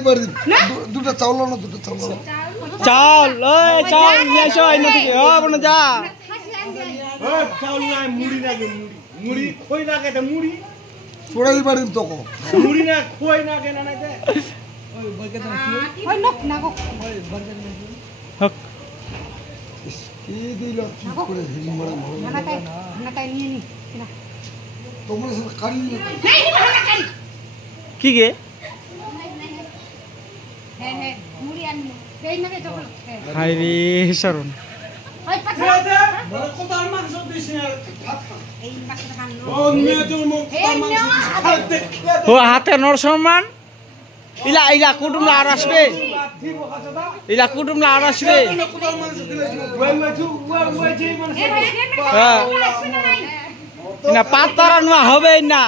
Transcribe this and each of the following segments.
এই বাড়ি দুটো চাউল না দুটো চাউল চাল ওই চাল নিয়ে এসো এই নদী ও বন যা ও চাউল না মুড়ি লাগে মুড়ি কই লাগে তে মুড়ি ছোড়াই বাড়ি তো কো মুড়ি না কই না কেন না দে ওই বলকে না কি ওই নক না গো ওই বলকে না হক কি দিল ঠিক করে হিম মারা না তাই নিয়ে নি না তোমরা সব কারি কি গে হ্যাঁ হ্যাঁ মুড়ি আনি দেই না রে যখন হাই রে শরণ ওই পাখা কত আর মাংস দিছ না ভাত খা এই পাখা খান ও নিয়ে তোর মুখ তার মাংস দেখিয়া ও হাতে নর সম্মান ইলা ইলা কুটুমলা আর আসবে ঠিক আছে দা ইলা কুটুমলা আর আসবে কত আর মাংস দিলে ওই ওই যে মানে হ্যাঁ না পাতারা নোয়া হবে না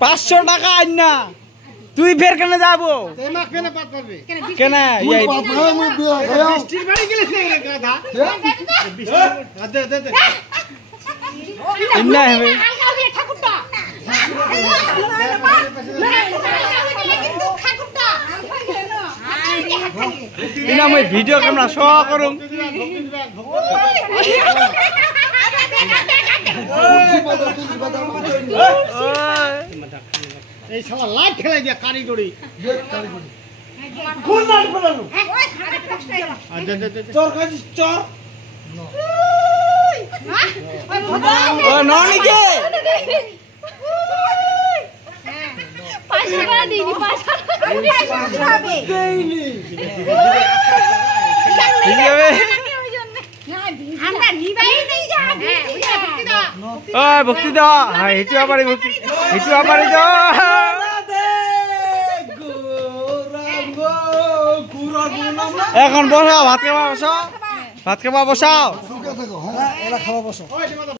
500 টাকা আইন না তুই ফের কেন যাবো তেমা কেন পাত পাবে কেন এই বাবা আমি বিয়া খায়া বৃষ্টির বাড়ি গেলে রে গাধা দে দে দে ইন্না হবে ঠাকুরটা ইনা মই ভিডিও ক্যামেরা শো করুম এই শালা লাইট খেলা দিয়া কারিগরি কোন নাট ফেলানো দে দে দে চোর কাজ চোর ও ননি কে 500 টাকা দিবি 500 হবে দেইনি ঠিক হবে আমরা নিবাই দেই যা হ্যাঁ ও ভক্তি দাও হ্যাঁ হিটু আবারই ভক্তি হিটু আবারই দাও এখন বসাও ভাত খাওয়া বসাও ভাত খাওয়া বসাও সুখে থাকো হ্যাঁ এলা খাওয়া বসো